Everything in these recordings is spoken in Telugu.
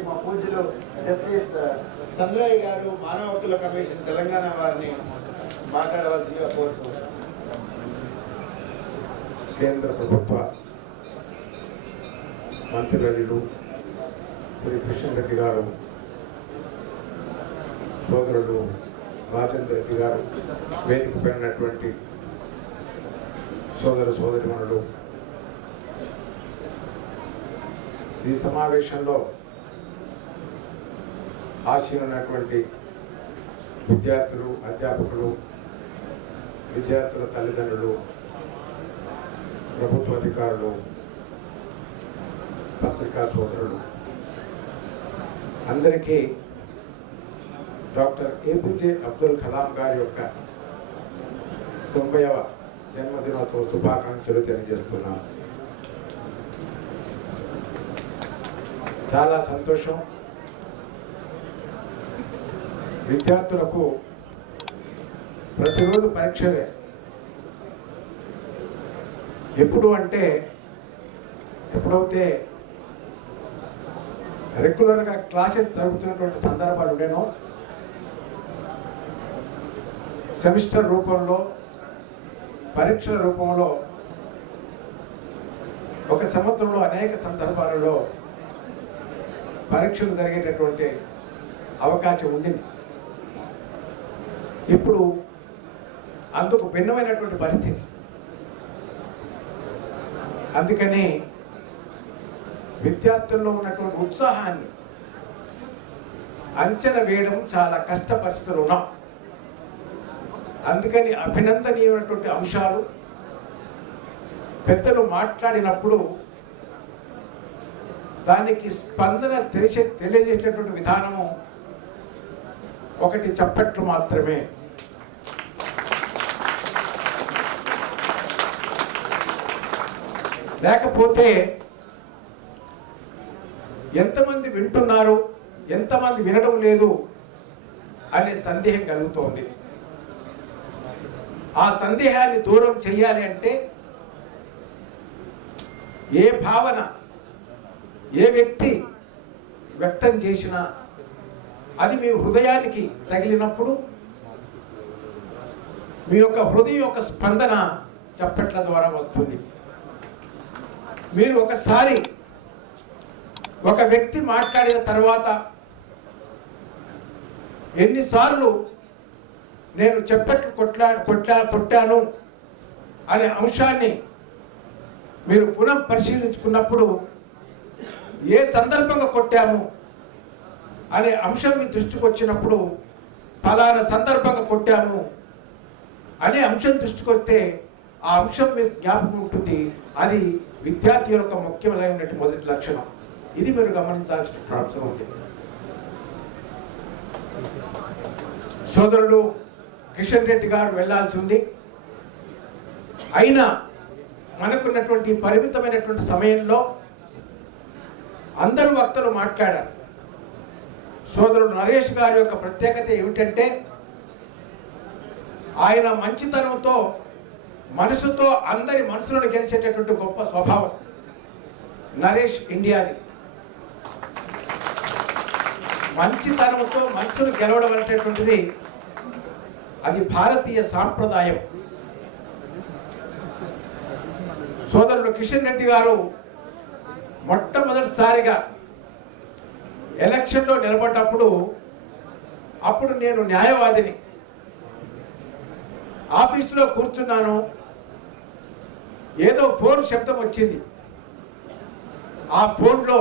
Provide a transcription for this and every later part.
మా పూజలు జస్టిస్ చంద్రయ్య గారు మానవ హక్కుల కమిషన్ తెలంగాణ వారిని మాట్లాడవలసిందిగా కోరుతూ కేంద్ర ప్రభుత్వ మంత్రివర్యులు శ్రీ కిషన్ రెడ్డి గారు, సోదరుడు రాజేంద్ర రెడ్డి గారు, వేదిక పైనటువంటి సోదర సోదరిమణులు, ఈ సమావేశంలో ఆశీనున్నటువంటి విద్యార్థులు, అధ్యాపకులు, విద్యార్థుల తల్లిదండ్రులు, ప్రభుత్వ అధికారులు, పత్రికా సోదరులు అందరికీ డాక్టర్ ఏపీజే అబ్దుల్ కలాం గారి యొక్క 90వ జన్మదినోత్సవ శుభాకాంక్షలు తెలియజేస్తున్నాను. చాలా సంతోషం. విద్యార్థులకు ప్రతిరోజు పరీక్షలే. ఎప్పుడైతే రెగ్యులర్గా క్లాసెస్ జరుగుతున్నటువంటి సందర్భాలు ఉండేనో, సెమిస్టర్ రూపంలో, పరీక్షల రూపంలో ఒక సంవత్సరంలో అనేక సందర్భాలలో పరీక్షలు జరిగేటటువంటి అవకాశం ఉండింది. ఇప్పుడు అందుకు భిన్నమైనటువంటి పరిస్థితి. అందుకని విద్యార్థుల్లో ఉన్నటువంటి ఉత్సాహాన్ని అంచనా వేయడం చాలా కష్ట పరిస్థితులు ఉన్నాం. అందుకని అభినందనీయమైనటువంటి అంశాలు పెద్దలు మాట్లాడినప్పుడు దానికి స్పందన తెలియజేసేటటువంటి విధానము ఒకటి చప్పట్లు మాత్రమే. లేకపోతే ఎంతమంది వింటున్నారు, ఎంతమంది వినడం లేదు అనే సందేహం కలుగుతోంది. ఆ సందేహాన్ని దూరం చేయాలి అంటే ఏ భావన ఏ వ్యక్తి వ్యక్తం చేసినా అది మీ హృదయానికి తగిలినప్పుడు మీ యొక్క హృదయం యొక్క స్పందన చప్పట్ల ద్వారా వస్తుంది. మీరు ఒకసారి ఒక వ్యక్తి మాట్లాడిన తర్వాత ఎన్నిసార్లు నేను చప్పట్లు కొట్టాను అనే అంశాన్ని మీరు పునః పరిశీలించుకున్నప్పుడు ఏ సందర్భంగా కొట్టాము అనే అంశం మీ దృష్టికి వచ్చినప్పుడు ఫలానా సందర్భంగా కొట్టాము అనే అంశం దృష్టికి వస్తే ఆ అంశం మీకు జ్ఞాపకం ఉంటుంది. అది విద్యార్థి యొక్క ముఖ్యమైనటువంటి మొదటి లక్షణం. ఇది మీరు గమనించాల్సిన అవసరం ఉంది. సోదరుడు కిషన్ రెడ్డి గారు వెళ్ళాల్సి ఉంది. అయినా మనకున్నటువంటి పరిమితమైనటువంటి సమయంలో అందరూ వక్తలు మాట్లాడారు. సోదరుడు నరేష్ గారి యొక్క ప్రత్యేకత ఏమిటంటే ఆయన మంచితనంతో, మనసుతో అందరి మనసులను గెలిచేటటువంటి గొప్ప స్వభావం నరేష్ ఇండియాది. మంచితనంతో మనసును గెలవడం అనేటటువంటిది అది భారతీయ సాంప్రదాయం. సోదరుడు కిషన్ రెడ్డి గారు మొట్టమొదటిసారిగా ఎలక్షన్లో నిలబడ్డప్పుడు, అప్పుడు నేను న్యాయవాదిని, ఆఫీసులో కూర్చున్నాను. ఏదో ఫోన్ శబ్దం వచ్చింది. ఆ ఫోన్లో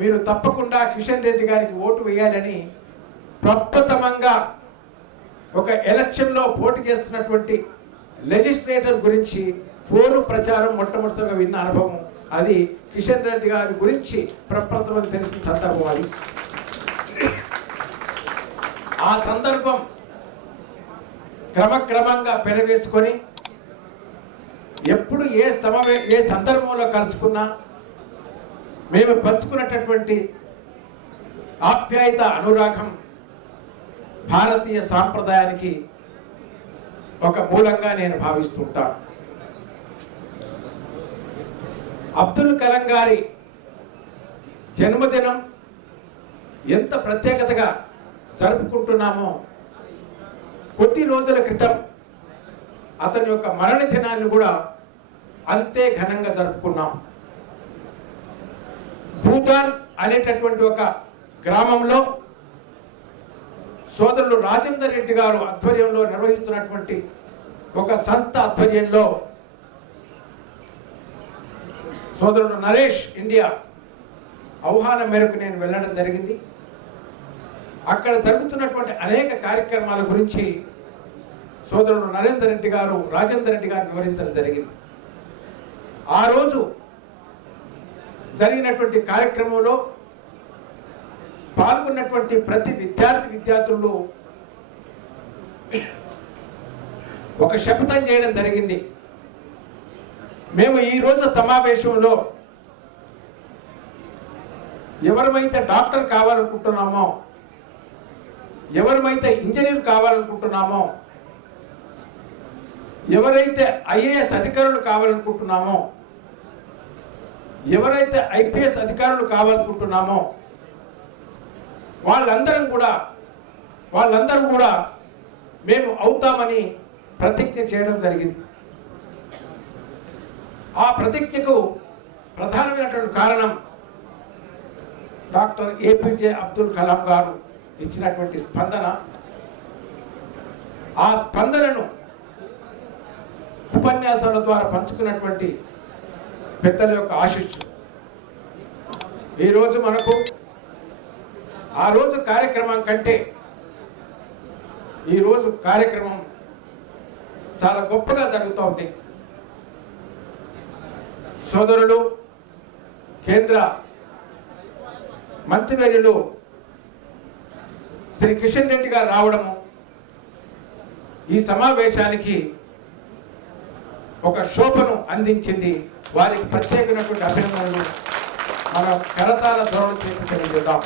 మీరు తప్పకుండా కిషన్ రెడ్డి గారికి ఓటు వేయాలని ప్రప్రథమంగా ఒక ఎలక్షన్లో పోటీ చేస్తున్నటువంటి లెజిస్లేటర్ గురించి ఫోను ప్రచారం మొట్టమొదటిగా విన్న అనుభవం అది. కిషన్ రెడ్డి గారి గురించి ప్రప్రథమంగా తెలిసిన సందర్భం అది. ఆ సందర్భం క్రమక్రమంగా పెరవేసుకొని ఎప్పుడు ఏ సందర్భంలో కలుసుకున్నా మేము పంచుకున్నటువంటి ఆప్యాయత, అనురాగం భారతీయ సాంప్రదాయానికి ఒక మూలంగా నేను భావిస్తుంటాను. అబ్దుల్ కలాం గారి జన్మదినం ఎంత ప్రత్యేకతగా జరుపుకుంటున్నామో కొద్ది రోజుల క్రితం అతని యొక్క మరణ దినాన్ని కూడా అంతే ఘనంగా జరుపుకున్నాం. భూతాన్ అనేటటువంటి ఒక గ్రామంలో సోదరులు రాజేందర్ రెడ్డి గారు ఆధ్వర్యంలో నిర్వహిస్తున్నటువంటి ఒక సంస్థ ఆధ్వర్యంలో సోదరుడు నరేష్ ఇండియా ఆహ్వానం మేరకు నేను వెళ్ళడం జరిగింది. అక్కడ జరుగుతున్నటువంటి అనేక కార్యక్రమాల గురించి సోదరుడు రాజేందర్ రెడ్డి గారు వివరించడం జరిగింది. ఆ రోజు జరిగినటువంటి కార్యక్రమంలో పాల్గొన్నటువంటి ప్రతి విద్యార్థులు ఒక శపథం చేయడం జరిగింది. మేము ఈరోజు సమావేశంలో ఎవరమైతే డాక్టర్ కావాలనుకుంటున్నామో, ఎవరమైతే ఇంజనీర్ కావాలనుకుంటున్నామో, ఎవరైతే ఐఏఎస్ అధికారులు కావాలనుకుంటున్నామో, ఎవరైతే ఐపీఎస్ అధికారులు కావాలనుకుంటున్నామో వాళ్ళందరూ కూడా మేము అవుతామని ప్రతిజ్ఞ చేయడం జరిగింది. ఆ ప్రతిజ్ఞకు ప్రధానమైనటువంటి కారణం డాక్టర్ ఏపీజే అబ్దుల్ కలాం గారు ఇచ్చినటువంటి స్పందన. ఆ స్పందనను ఉపన్యాసాల ద్వారా పంచుకున్నటువంటి పెద్దల యొక్క ఆశీస్సు ఈరోజు మనకు ఆ రోజు కార్యక్రమం కంటే ఈరోజు కార్యక్రమం చాలా గొప్పగా జరుగుతోంది. సోదరులు కేంద్ర మంత్రివర్యులు శ్రీ కిషన్ రెడ్డి గారు రావడము ఈ సమావేశానికి ఒక శోభను అందించింది. వారికి ప్రత్యేకమైనటువంటి అభినందనలు మనం కరతాల ధోరణి చేసి తెలియజేద్దాం.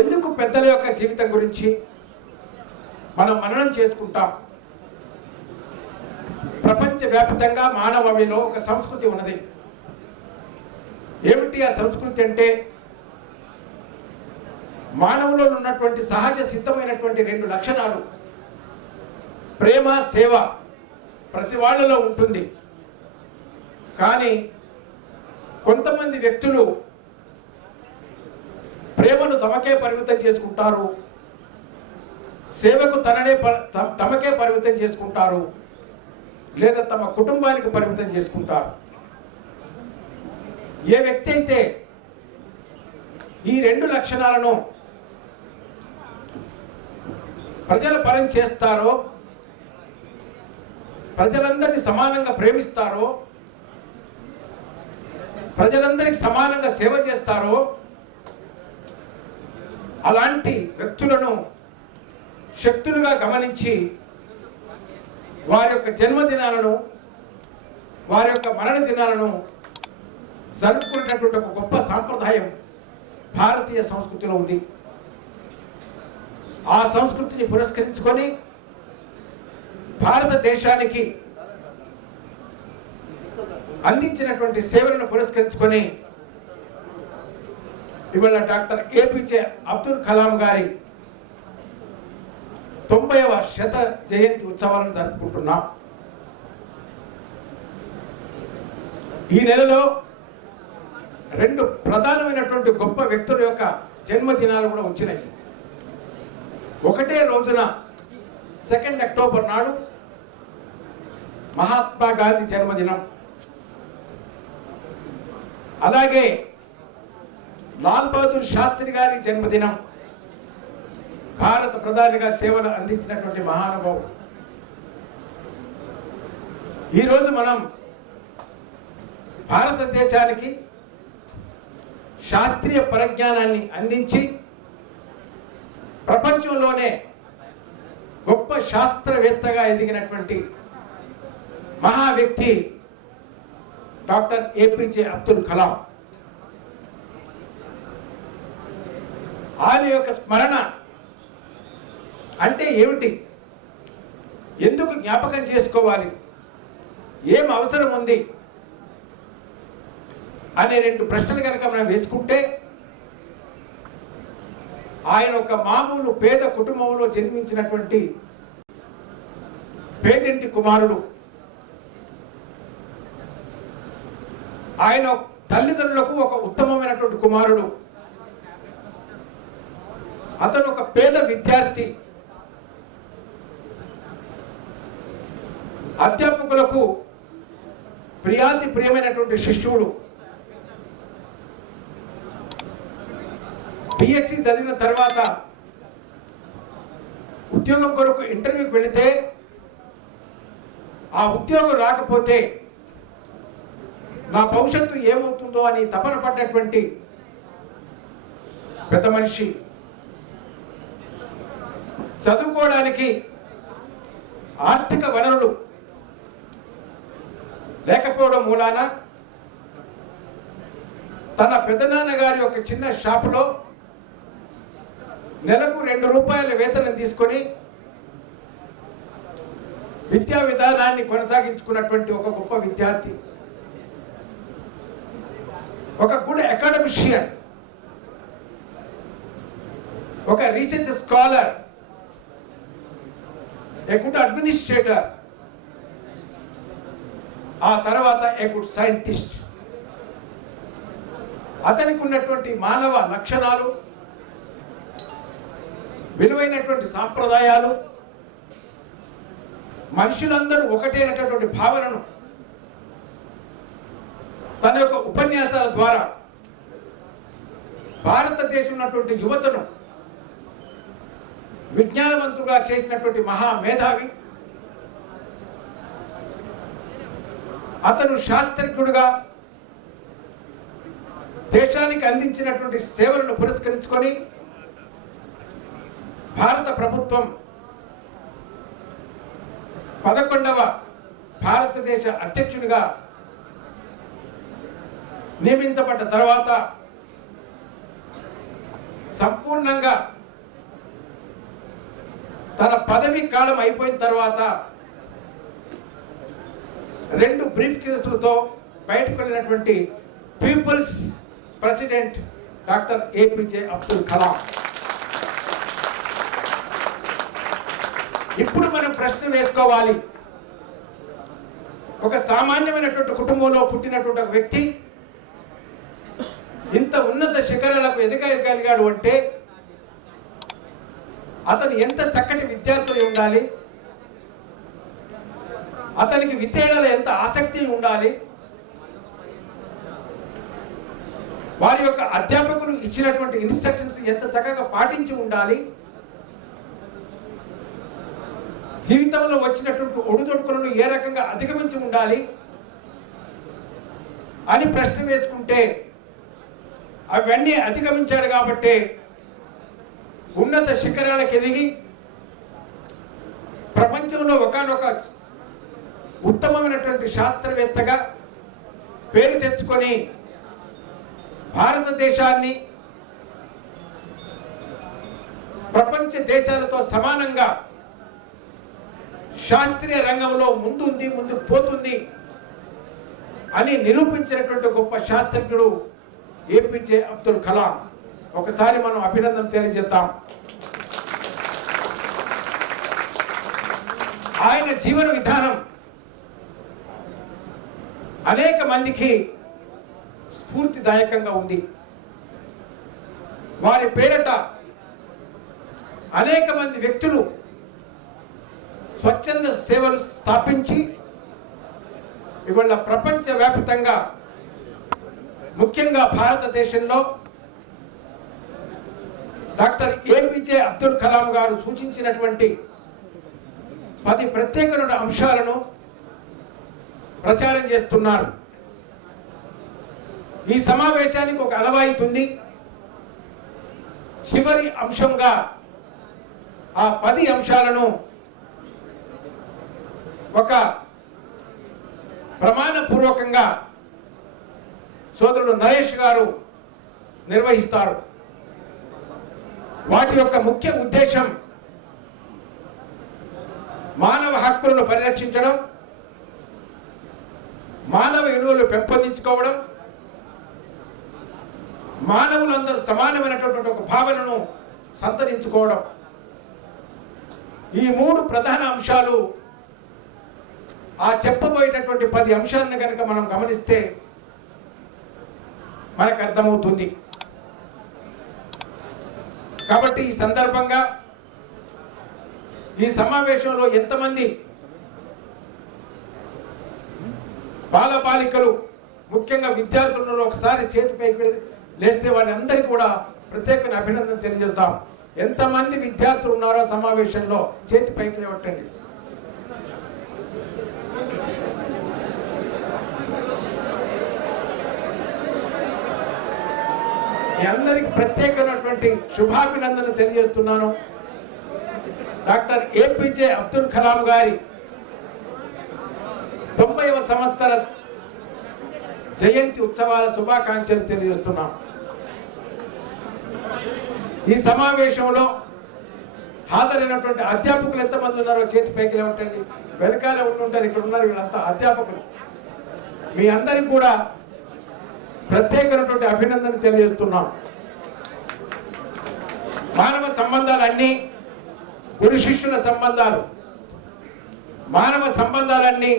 ఎందుకు పెద్దల యొక్క జీవితం గురించి మనం మననం చేసుకుంటాం? ప్రపంచవ్యాప్తంగా మానవాళిలో ఒక సంస్కృతి ఉన్నది. ఏమిటి ఆ సంస్కృతి అంటే, మానవులో ఉన్నటువంటి సహజ సిద్ధమైనటువంటి 2 లక్షణాలు, ప్రేమ, సేవ ప్రతి వాళ్ళలో ఉంటుంది. కానీ కొంతమంది వ్యక్తులు ప్రేమను తమకే పరిమితం చేసుకుంటారు, సేవకు తమకే పరిమితం చేసుకుంటారు, లేదా తమ కుటుంబానికి పరిమితం చేసుకుంటారు. ఏ వ్యక్తి అయితే ఈ 2 లక్షణాలను ప్రజల పరం చేస్తారో, ప్రజలందరినీ సమానంగా ప్రేమిస్తారో, ప్రజలందరికీ సమానంగా సేవ చేస్తారో, అలాంటి వ్యక్తులను శక్తులుగా గమనించి వారి యొక్క జన్మదినాలను, వారి యొక్క మరణ దినాలను జరుపుకునేటటువంటి ఒక గొప్ప సాంప్రదాయం భారతీయ సంస్కృతిలో ఉంది. ఆ సంస్కృతిని పురస్కరించుకొని భారతదేశానికి అందించినటువంటి సేవలను పురస్కరించుకొని ఇవాళ డాక్టర్ ఏపీజే అబ్దుల్ కలాం గారి 90వ శత జయంతి ఉత్సవాలను జరుపుకుంటున్నాం. ఈ నెలలో 2 ప్రధానమైనటువంటి గొప్ప వ్యక్తుల యొక్క జన్మదినాలు కూడా వచ్చినాయి. ఒకటే రోజున 2 అక్టోబర్ నాడు మహాత్మా గాంధీ జన్మదినం, అలాగే లాల్ బహదూర్ శాస్త్రి గారి జన్మదినం. భారత ప్రధానిగా సేవలు అందించినటువంటి మహానుభావుడు. ఈరోజు మనం భారతదేశానికి శాస్త్రీయ పరిజ్ఞానాన్ని అందించి ప్రపంచంలోనే గొప్ప శాస్త్రవేత్తగా ఎదిగినటువంటి మహా వ్యక్తి డాక్టర్ ఏపీజే అబ్దుల్ కలాం. ఆయన యొక్క స్మరణ అంటే ఏమిటి, ఎందుకు జ్ఞాపకం చేసుకోవాలి, ఏం అవసరం ఉంది అనే 2 ప్రశ్నలు కనుక మనం వేసుకుంటే, ఆయన ఒక మామూలు పేద కుటుంబంలో జన్మించినటువంటి పేదింటి కుమారుడు. ఆయన తల్లిదండ్రులకు ఒక ఉత్తమమైనటువంటి కుమారుడు. అతను ఒక పేద విద్యార్థి. అధ్యాపకులకు ప్రియాతి ప్రియమైనటువంటి శిష్యుడు. బిఎస్సి చదివిన తర్వాత ఉద్యోగం కొరకు ఇంటర్వ్యూకి వెళితే ఆ ఉద్యోగం రాకపోతే నా భవిష్యత్తు ఏమవుతుందో అని తపన పడ్డటువంటి పెద్ద మనిషి. చదువుకోవడానికి ఆర్థిక వనరులు లేకపోవడం మూలాన తన పెద్దనాన్నగారి ఒక చిన్న షాపులో నెలకు 2 రూపాయల వేతనం తీసుకొని విద్యా విధానాన్ని కొనసాగించుకున్నటువంటి ఒక గొప్ప విద్యార్థి, ఒక గుడ్ అకాడమిషియన్, ఒక research scholar, a good administrator, ఆ తర్వాత ఏ గుడ్ సైంటిస్ట్. అతనికి ఉన్నటువంటి మానవ లక్షణాలు, విలువైనటువంటి సాంప్రదాయాలు, మనుషులందరూ ఒకటే అనేటటువంటి భావనను తన యొక్క ఉపన్యాసాల ద్వారా భారతదేశం ఉన్నటువంటి యువతను విజ్ఞానవంతులుగా చేసినటువంటి మహా మేధావి. అతను శాస్త్రజ్ఞుడుగా దేశానికి అందించినటువంటి సేవలను పురస్కరించుకొని భారత ప్రభుత్వం 11వ భారతదేశ అధ్యక్షుడిగా నియమించబడ్డ తర్వాత సంపూర్ణంగా తన పదవి కాలం అయిపోయిన తర్వాత 2 బ్రీఫ్ కేసులతో బయటకు వెళ్ళినటువంటి peoples president doctor APJ Abdul Kalam. ఇప్పుడు మనం ప్రశ్న వేసుకోవాలి, ఒక సామాన్యమైనటువంటి కుటుంబంలో పుట్టినటువంటి ఒక వ్యక్తి ఇంత ఉన్నత శిఖరాలకు ఎదగగలిగాడు అంటే అతను ఎంత చక్కటి విద్యార్థులు ఉండాలి, అతనికి విద్యలో ఎంత ఆసక్తి ఉండాలి, వారి యొక్క అధ్యాపకులు ఇచ్చినటువంటి ఇన్స్ట్రక్షన్స్ ఎంత చక్కగా పాటించి ఉండాలి, జీవితంలో వచ్చినటువంటి ఒడిదొడుకులను ఏ రకంగా అధిగమించి ఉండాలి అని ప్రశ్న వేసుకుంటే అవన్నీ అధిగమించాడు కాబట్టి ఉన్నత శిఖరాలకు ఎదిగి ప్రపంచంలో ఒకానొక ఉత్తమమైనటువంటి శాస్త్రవేత్తగా పేరు తెచ్చుకొని భారతదేశాన్ని ప్రపంచ దేశాలతో సమానంగా శాస్త్రీయ రంగంలో ముందుకు పోతుంది అని నిరూపించినటువంటి గొప్ప శాస్త్రజ్ఞుడు ఏపీజే అబ్దుల్ కలాం. ఒకసారి మనం అభినందన తెలియజేద్దాం. ఆయన జీవన విధానం అనేక మందికి స్ఫూర్తిదాయకంగా ఉంది. వారి పేరట అనేక మంది వ్యక్తులు స్వచ్ఛంద సేవలు స్థాపించి ఇవాళ ప్రపంచవ్యాప్తంగా ముఖ్యంగా భారతదేశంలో డాక్టర్ ఏపీజే అబ్దుల్ కలాం గారు సూచించినటువంటి 10 ప్రత్యేకమైన అంశాలను ప్రచారం చేస్తున్నారు. ఈ సమావేశానికి ఒక అలవాయితీ ఉంది. చివరి అంశంగా ఆ 10 అంశాలను ఒక ప్రమాణపూర్వకంగా సోదరుడు నరేష్ గారు నిర్వహిస్తారు. వాటి యొక్క ముఖ్య ఉద్దేశం మానవ హక్కులను పరిరక్షించడం, మానవ విలువలు పెంపొందించుకోవడం, మానవులందరూ సమానమైనటువంటి ఒక భావనను సంతరించుకోవడం, ఈ 3 ప్రధాన అంశాలు ఆ చెప్పబోయేటటువంటి 10 అంశాలను కనుక మనం గమనిస్తే మనకు అర్థమవుతుంది. కాబట్టి ఈ సందర్భంగా ఈ సమావేశంలో ఎంతమంది బాలబాలికలు ముఖ్యంగా విద్యార్థులను ఒకసారి చేతి పైకి లేస్తే వారి అందరికీ కూడా ప్రత్యేక అభినందన తెలియజేస్తాం. ఎంతమంది విద్యార్థులు ఉన్నారో సమావేశంలో చేతి పైకి లేవట్టండి. మీ అందరికి ప్రత్యేకమైనటువంటి శుభాభినందన తెలియజేస్తున్నాను. డాక్టర్ ఏపీజే అబ్దుల్ కలాం గారి 90వ సంవత్సర జయంతి ఉత్సవాల శుభాకాంక్షలు తెలియజేస్తున్నాం. ఈ సమావేశంలో హాజరైనటువంటి అధ్యాపకులు ఎంతమంది ఉన్నారో చేతి పైకి లేవట్టండి. వెనకాలే ఉంటుంటారు, ఇక్కడ ఉన్నారు వీళ్ళంతా అధ్యాపకులు. మీ అందరికి కూడా ప్రత్యేకమైనటువంటి అభినందన తెలియజేస్తున్నాం. మానవ సంబంధాలన్నీ గురు శిష్యుల సంబంధాలు, మానవ సంబంధాలన్నీ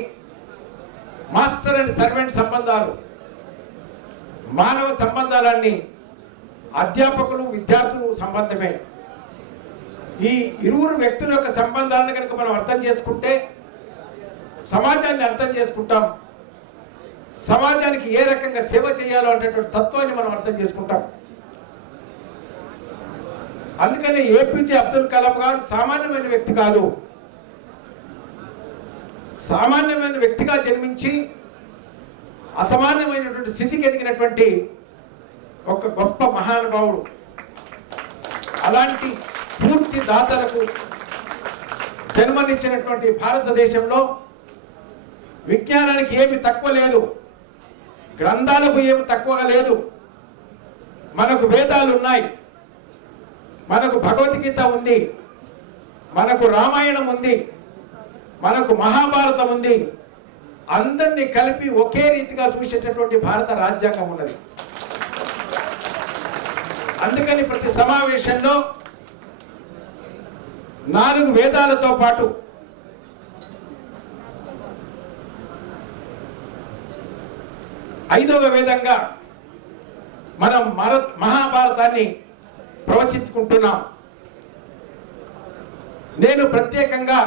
మాస్టర్ అండ్ సర్వెంట్ సంబంధాలు, మానవ సంబంధాలన్నీ అధ్యాపకులు విద్యార్థులు సంబంధమే. ఈ ఇరువురు వ్యక్తుల యొక్క సంబంధాలను కనుక మనం అర్థం చేసుకుంటే సమాజాన్ని అర్థం చేసుకుంటాం. సమాజానికి ఏ రకంగా సేవ చేయాలో అనేటువంటి తత్వాన్ని మనం అర్థం చేసుకుంటాం. అందుకని ఏపీజే అబ్దుల్ కలాం గారు సామాన్యమైన వ్యక్తి కాదు. సామాన్యమైన వ్యక్తిగా జన్మించి అసామాన్యమైనటువంటి స్థితికి ఎదిగినటువంటి ఒక గొప్ప మహానుభావుడు. అలాంటి పూర్తి దాతలకు జన్మనిచ్చినటువంటి భారతదేశంలో విజ్ఞానానికి ఏమి తక్కువ లేదు, గ్రంథాలకు ఏమి తక్కువగా లేదు. మనకు వేదాలు ఉన్నాయి, మనకు భగవద్గీత ఉంది, మనకు రామాయణం ఉంది, మనకు మహాభారతం ఉంది. అందరినీ కలిపి ఒకే రీతిగా చూసేటటువంటి భారత రాజ్యాంగం ఉన్నది. అందుకని ప్రతి సమావేశంలో 4 వేదాలతో పాటు ఐదవ వేదంగా మనం మహాభారతాన్ని ప్రవచించుకుంటున్నాం. నేను ప్రత్యేకంగా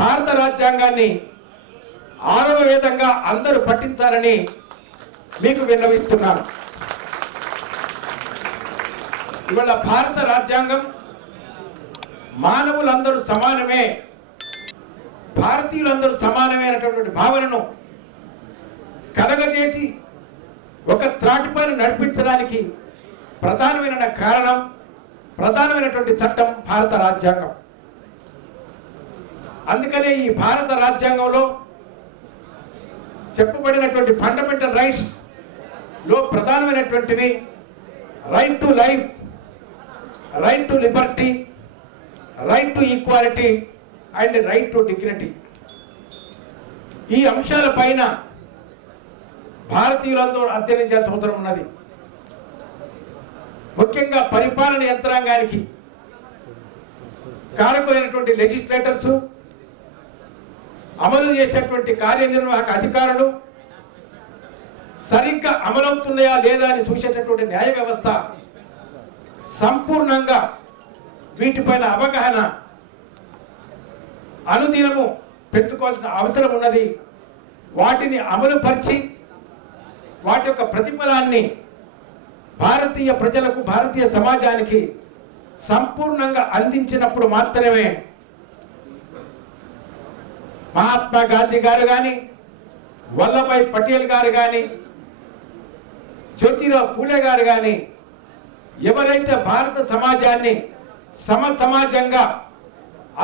భారత రాజ్యాంగాన్ని 6వ వేదంగా అందరూ పఠించాలని మీకు విన్నవిస్తున్నాను. ఇవాళ భారత రాజ్యాంగం మానవులందరూ సమానమే, భారతీయులందరూ సమానమే అనేటటువంటి భావనను కలగజేసి ఒక త్రాటిపైన నడిపించడానికి ప్రధానమైన కారణం, ప్రధానమైనటువంటి చట్టం భారత రాజ్యాంగం. అందుకనే ఈ భారత రాజ్యాంగంలో చెప్పబడినటువంటి ఫండమెంటల్ రైట్స్ లో ప్రధానమైనటువంటివి right to life, right to liberty, right to equality and right to dignity. ఈ అంశాల పైన భారతీయులందరూ అధ్యయనం చేయాల్సిన అవసరం ఉన్నది. ముఖ్యంగా పరిపాలన యంత్రాంగానికి కారకులైనటువంటి లెజిస్లేటర్స్, అమలు చేసేటటువంటి కార్యనిర్వాహక అధికారులు సరిగ్గా అమలవుతున్నాయా లేదా అని చూసేటటువంటి న్యాయ వ్యవస్థ సంపూర్ణంగా వీటిపైన అవగాహన అనుదినము పెంచుకోవాల్సిన అవసరం ఉన్నది. వాటిని అమలుపరిచి వాటి యొక్క ప్రతిఫలాన్ని భారతీయ ప్రజలకు, భారతీయ సమాజానికి సంపూర్ణంగా అందించినప్పుడు మాత్రమే మహాత్మా గాంధీ గారు కానీ, వల్లభాయ్ పటేల్ గారు కానీ, జ్యోతిరావు పూలే గారు కానీ ఎవరైతే భారత సమాజాన్ని సమాజంగా,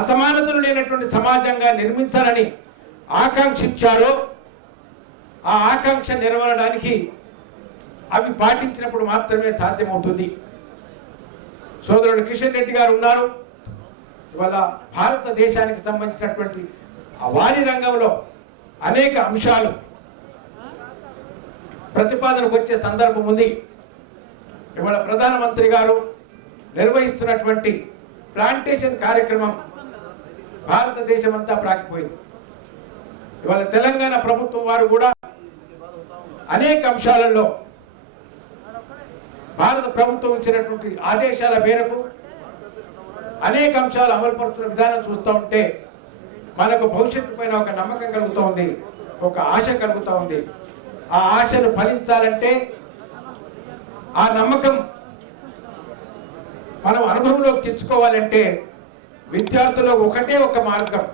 అసమానతలు లేనటువంటి సమాజంగా నిర్మించాలని ఆకాంక్షించారో ఆ ఆకాంక్ష నెరవేరడానికి అవి పాటించినప్పుడు మాత్రమే సాధ్యమవుతుంది. సోదరుడు కిషన్ రెడ్డి గారు ఉన్నారు. ఇవాళ భారతదేశానికి సంబంధించినటువంటి వారి రంగంలో అనేక అంశాలు ప్రతిపాదనకు వచ్చే సందర్భం ఉంది. ఇవాళ ప్రధానమంత్రి గారు నిర్వహిస్తున్నటువంటి ప్లాంటేషన్ కార్యక్రమం భారతదేశం అంతా ప్రాకిపోయింది. ఇవాళ తెలంగాణ ప్రభుత్వం వారు కూడా అనేక అంశాలలో భారత ప్రభుత్వం ఇచ్చినటువంటి ఆదేశాల మేరకు అనేక అంశాలు అమలుపరుస్తున్న విధానం చూస్తూ ఉంటే మనకు భవిష్యత్తు పైన ఒక నమ్మకం కలుగుతూ ఉంది, ఒక ఆశ కలుగుతూ ఉంది. ఆ ఆశను ఫలించాలంటే, ఆ నమ్మకం మనం అనుభవంలోకి తెచ్చుకోవాలంటే విద్యార్థులకు ఒకటే ఒక మార్గం,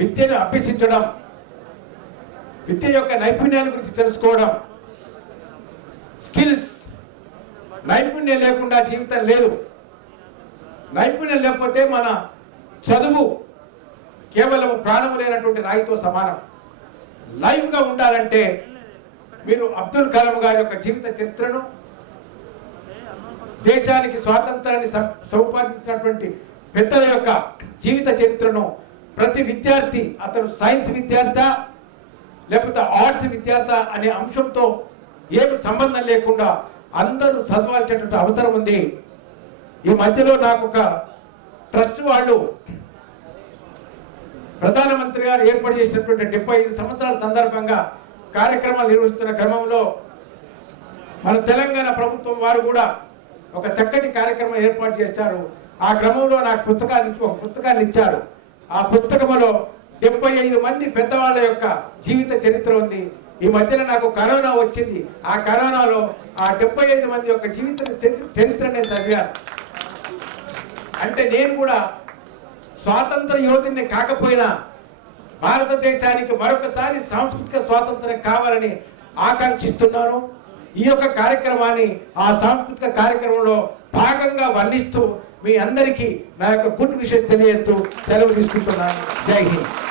విద్యను అభ్యసించడం, విద్య యొక్క నైపుణ్యాల గురించి తెలుసుకోవడం. స్కిల్స్, నైపుణ్యం లేకుండా జీవితం లేదు. నైపుణ్యం లేకపోతే మన చదువు కేవలం ప్రాణము లేనటువంటి రాయితో సమానం. లైవ్గా ఉండాలంటే మీరు అబ్దుల్ కలాం గారి యొక్క జీవిత చరిత్రను, దేశానికి స్వాతంత్రాన్ని సంపాదించినటువంటి పెద్దల యొక్క జీవిత చరిత్రను ప్రతి విద్యార్థి, అతను సైన్స్ విద్యార్థి లేకపోతే ఆర్ట్స్ విద్యార్థి అనే అంశంతో ఏమి సంబంధం లేకుండా అందరూ చదవాల్సినటువంటి అవసరం ఉంది. ఈ మధ్యలో నాకు ఒక ట్రస్ట్ వాళ్ళు ప్రధానమంత్రి గారు ఏర్పాటు చేసినటువంటి 75 సంవత్సరాల సందర్భంగా కార్యక్రమాలు నిర్వహిస్తున్న క్రమంలో మన తెలంగాణ ప్రభుత్వం వారు కూడా ఒక చక్కటి కార్యక్రమం ఏర్పాటు చేశారు. ఆ క్రమంలో నాకు ఒక పుస్తకాన్ని ఇచ్చారు. ఆ పుస్తకంలో 75 మంది పెద్దవాళ్ళ యొక్క జీవిత చరిత్ర ఉంది. ఈ మధ్యన నాకు కరోనా వచ్చింది. ఆ కరోనాలో ఆ 75 మంది యొక్క జీవిత చరిత్ర నేను చదివాను. అంటే నేను కూడా స్వాతంత్ర యోధుని కాకపోయినా భారతదేశానికి మరొకసారి సాంస్కృతిక స్వాతంత్రం కావాలని ఆకాంక్షిస్తున్నాను. ఈ యొక్క కార్యక్రమాన్ని ఆ సాంస్కృతిక కార్యక్రమంలో భాగంగా వర్ణిస్తూ మీ అందరికీ నా యొక్క గుడ్ విషెస్ తెలియజేస్తూ సెలవు తీసుకుంటున్నాను. జై హింద్.